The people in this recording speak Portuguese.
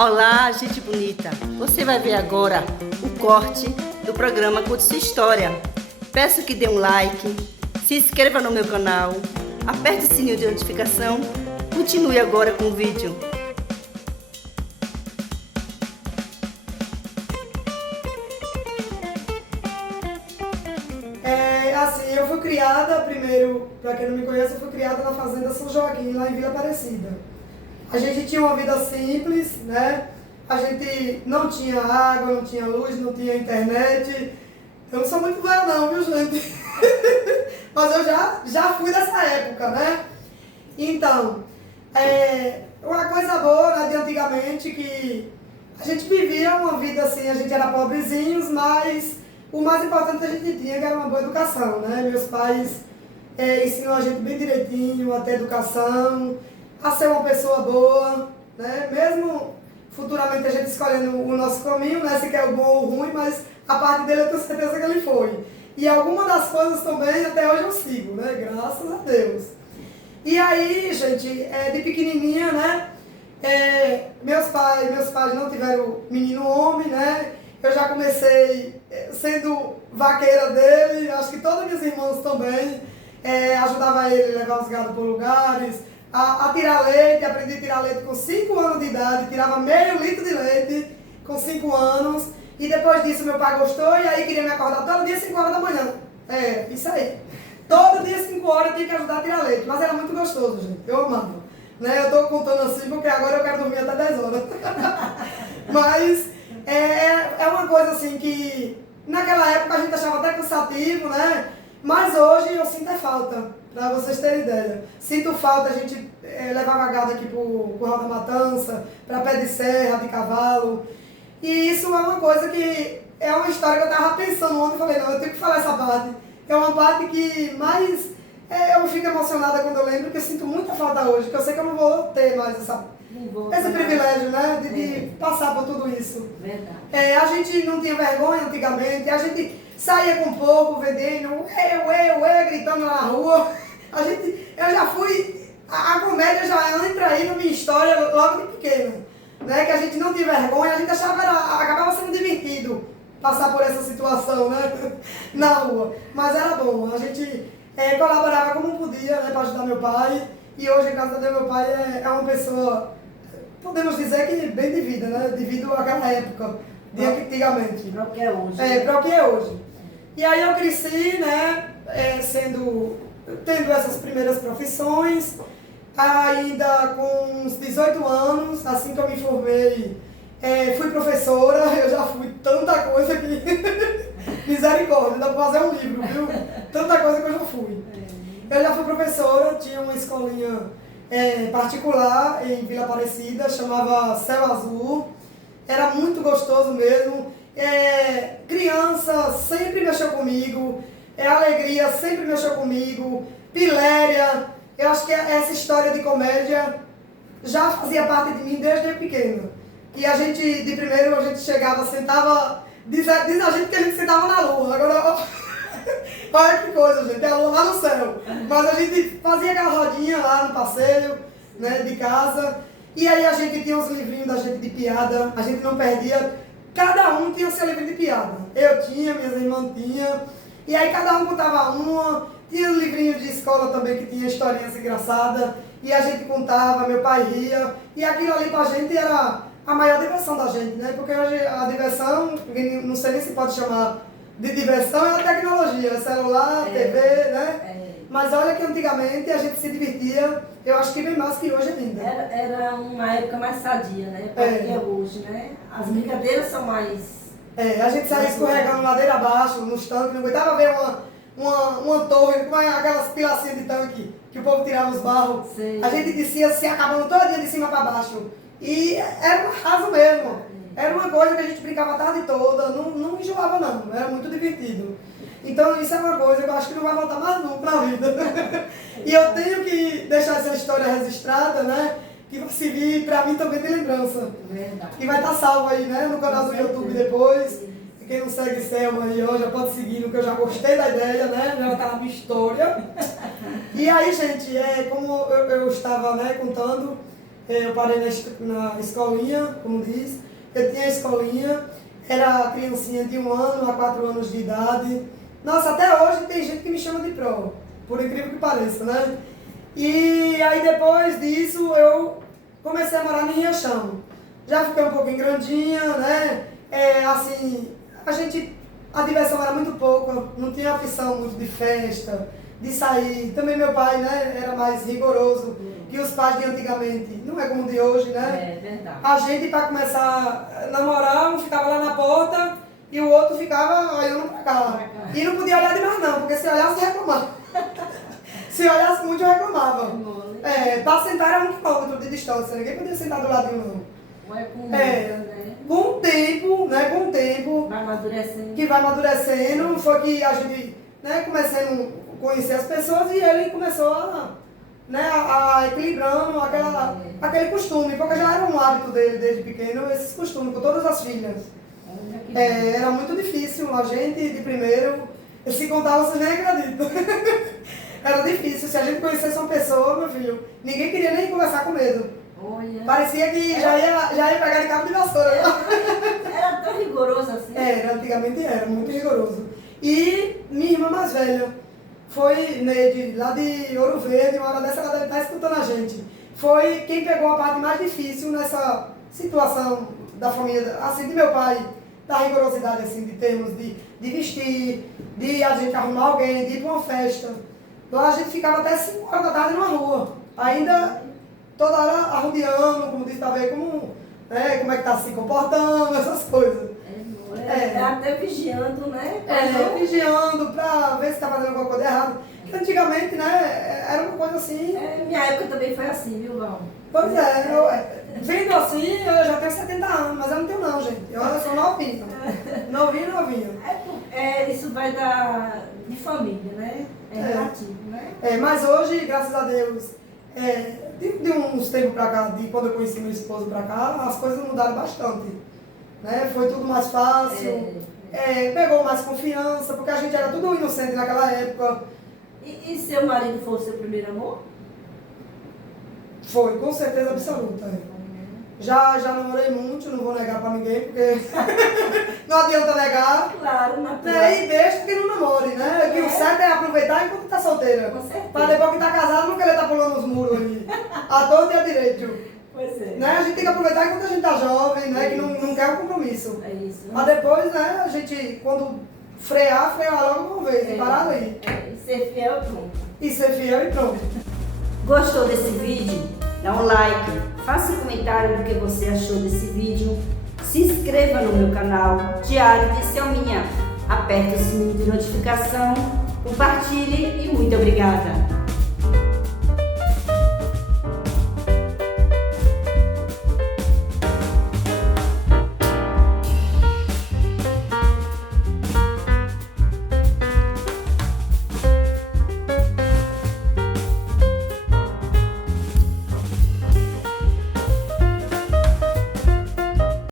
Olá, gente bonita! Você vai ver agora o corte do programa Conte Sua História. Peço que dê um like, se inscreva no meu canal, aperte o sininho de notificação. Continue agora com o vídeo. Eu fui criada, primeiro, para quem não me conhece, eu fui criada na Fazenda São Joaquim, lá em Vila Aparecida. A gente tinha uma vida simples, né? A gente não tinha água, não tinha luz, não tinha internet. Eu não sou muito velha não, viu, gente? Mas eu já fui dessa época, né? Então, uma coisa boa, né, de antigamente, que a gente vivia uma vida assim, a gente era pobrezinhos, mas o mais importante que a gente tinha era uma boa educação, né? Meus pais ensinam a gente bem direitinho a ter educação, a ser uma pessoa boa, né? Mesmo futuramente a gente escolhendo o nosso caminho, né? Se quer o bom ou o ruim, mas a parte dele eu tenho certeza que ele foi. E algumas das coisas também até hoje eu sigo, né? Graças a Deus. E aí, gente, de pequenininha, né? Meus pais não tiveram menino homem, né? Eu já comecei sendo vaqueira dele, acho que todas minhas irmãs também, ajudava ele a levar os gados por lugares, a tirar leite, aprendi a tirar leite com 5 anos de idade, tirava meio litro de leite com 5 anos, e depois disso meu pai gostou e aí queria me acordar todo dia 5 horas da manhã. Isso aí. Todo dia 5 horas eu tinha que ajudar a tirar leite, mas era muito gostoso, gente, eu amava. Né? Eu estou contando assim porque agora eu quero dormir até 10 horas. Mas é uma coisa assim que naquela época a gente achava até cansativo, né? Mas hoje eu sinto falta, para vocês terem ideia. Sinto falta, a gente levava gado aqui pro Curral da Matança, para pé de serra, de cavalo. E isso é uma coisa que é uma história que eu estava pensando ontem e falei, não, eu tenho que falar essa parte. É uma parte que mais eu fico emocionada quando eu lembro, porque eu sinto muita falta hoje, porque eu sei que eu não vou ter mais esse privilégio, né, de passar por tudo isso. Verdade. A gente não tinha vergonha antigamente, a gente saía com o povo vendendo, gritando na rua. Eu já fui, a comédia já entra aí na minha história logo de pequena, né, que a gente não tinha vergonha, a gente achava, acabava sendo divertido passar por essa situação, né, na rua. Mas era bom, a gente colaborava como podia, né, para ajudar meu pai. E hoje, graças a Deus, meu pai é uma pessoa, podemos dizer que bem de vida, né? Devido àquela época, de antigamente. Para o que é hoje. Para o que é hoje. E aí eu cresci, né? Tendo essas primeiras profissões, ainda com uns 18 anos, assim que eu me formei, fui professora, eu já fui tanta coisa que... Misericórdia, dá para fazer um livro, viu? Tanta coisa que eu já fui. Eu já fui professora, tinha uma escolinha particular em Vila Aparecida, chamava Céu Azul. Era muito gostoso mesmo. Criança sempre mexeu comigo, alegria sempre mexeu comigo, piléria. Eu acho que essa história de comédia já fazia parte de mim desde pequena. E a gente, de primeiro, a gente chegava, sentava, diz a gente que a gente sentava na lua. Agora, olha que coisa, gente, é a lua lá no céu. Mas a gente fazia aquela rodinha lá no passeio, né, de casa. E aí a gente tinha os livrinhos da gente de piada, a gente não perdia. Cada um tinha o seu livrinho de piada. Eu tinha, minhas irmãs tinham. E aí cada um contava uma. Tinha livrinhos de escola também que tinha historinhas engraçadas. E a gente contava, meu pai ria. E aquilo ali pra gente era a maior diversão da gente, né? Porque hoje a diversão, não sei nem se pode chamar de diversão, é a tecnologia, celular, TV, né? Mas olha que antigamente a gente se divertia, eu acho que bem mais que hoje ainda. Era uma época mais sadia, né? Porque é hoje, né? As brincadeiras são mais... a gente saía escorregando ladeira abaixo, nos tanques, não aguentava ver uma torre, com aquelas pilacinhas de tanque que o povo tirava os barros. Sei. A gente descia se acabando todo dia de cima para baixo. E era um arraso mesmo. Era uma coisa que a gente brincava a tarde toda, não enjoava não, era muito divertido. Então isso é uma coisa que eu acho que não vai voltar mais nunca na vida. E eu tenho que deixar essa história registrada, né? Que vai servir para mim também de lembrança. Verdade. Que vai estar salvo aí, né? No canal do YouTube depois. E quem não segue Selma aí, ó, já pode seguir, no que eu já gostei da ideia, né? Já está na minha história. E aí, gente, como eu estava, né, contando, Eu parei na escolinha, como diz. Eu tinha a escolinha, era criancinha de 1 ano a 4 anos de idade. Nossa, até hoje tem gente que me chama de Pro, por incrível que pareça, né? E aí depois disso eu comecei a morar em Riachão. Já fiquei um pouquinho grandinha, né? Assim, a diversão era muito pouca, não tinha opção muito de festa, de sair. Também meu pai, né, era mais rigoroso que os pais de antigamente. Não é como de hoje, né? É verdade. A gente, para começar a namorar, um ficava lá na porta e o outro ficava olhando pra cá. E não podia olhar demais não, porque se olhasse, reclamava. Se olhasse muito, eu reclamava. Para sentar era 1 quilômetro de distância, ninguém podia sentar do ladinho não. Com o tempo, né? Com o tempo. Vai amadurecendo. Que vai amadurecendo, foi que a gente, né, começando a conhecer as pessoas e ele começou a equilibrando aquele costume, porque já era um hábito dele desde pequeno, esses costumes com todas as filhas. Era muito difícil, a gente de primeiro, se contar você nem acredita. Era difícil, se a gente conhecesse uma pessoa, meu filho, ninguém queria nem conversar com medo. Olha. Parecia que já ia pegar de cabo de vassoura. Era tão rigoroso assim? Antigamente era, muito rigoroso. E minha irmã mais velha, foi Neide, lá de Ouro Verde, uma hora dessa ela deve estar escutando a gente. Foi quem pegou a parte mais difícil nessa situação da família, assim, de meu pai, da rigorosidade, assim, de termos de vestir, de a gente arrumar alguém, de ir para uma festa. Então a gente ficava até 5 horas da tarde numa rua, ainda toda hora arrodeando, como diz, talvez como é que está se comportando, essas coisas. Até vigiando, né? Vigiando para ver se está fazendo alguma coisa errada. Porque antigamente, né, era uma coisa assim. Minha época também foi assim, viu, Val? Pois vendo assim, eu já tenho 70 anos, mas eu não tenho não, gente. Eu sou novinha. Novinha. Isso vai de família, né? Relativo, né? Mas hoje, graças a Deus, de uns tempos pra cá, de quando eu conheci meu esposo pra cá, as coisas mudaram bastante. Né? Foi tudo mais fácil, pegou mais confiança, porque a gente era tudo inocente naquela época. E seu marido foi o seu primeiro amor? Foi, com certeza absoluta. Já namorei muito, não vou negar pra ninguém, porque não adianta negar. Claro, natural. E besta que não namore, né? Que o certo é aproveitar enquanto tá solteira. Com certeza. Pra depois que tá casado, não querer tá pulando os muros ali. A torta e a direito. Pois é. Né? A gente tem que aproveitar enquanto a gente tá jovem, né? Que não quer um compromisso. É isso. Mas depois, né, a gente, quando frear logo uma vez e parar ali. E ser fiel e pronto. E ser fiel e pronto. Gostou desse vídeo? Dá um like, faça um comentário do que você achou desse vídeo, se inscreva no meu canal Diário de Selminha, aperte o sininho de notificação, compartilhe e muito obrigada!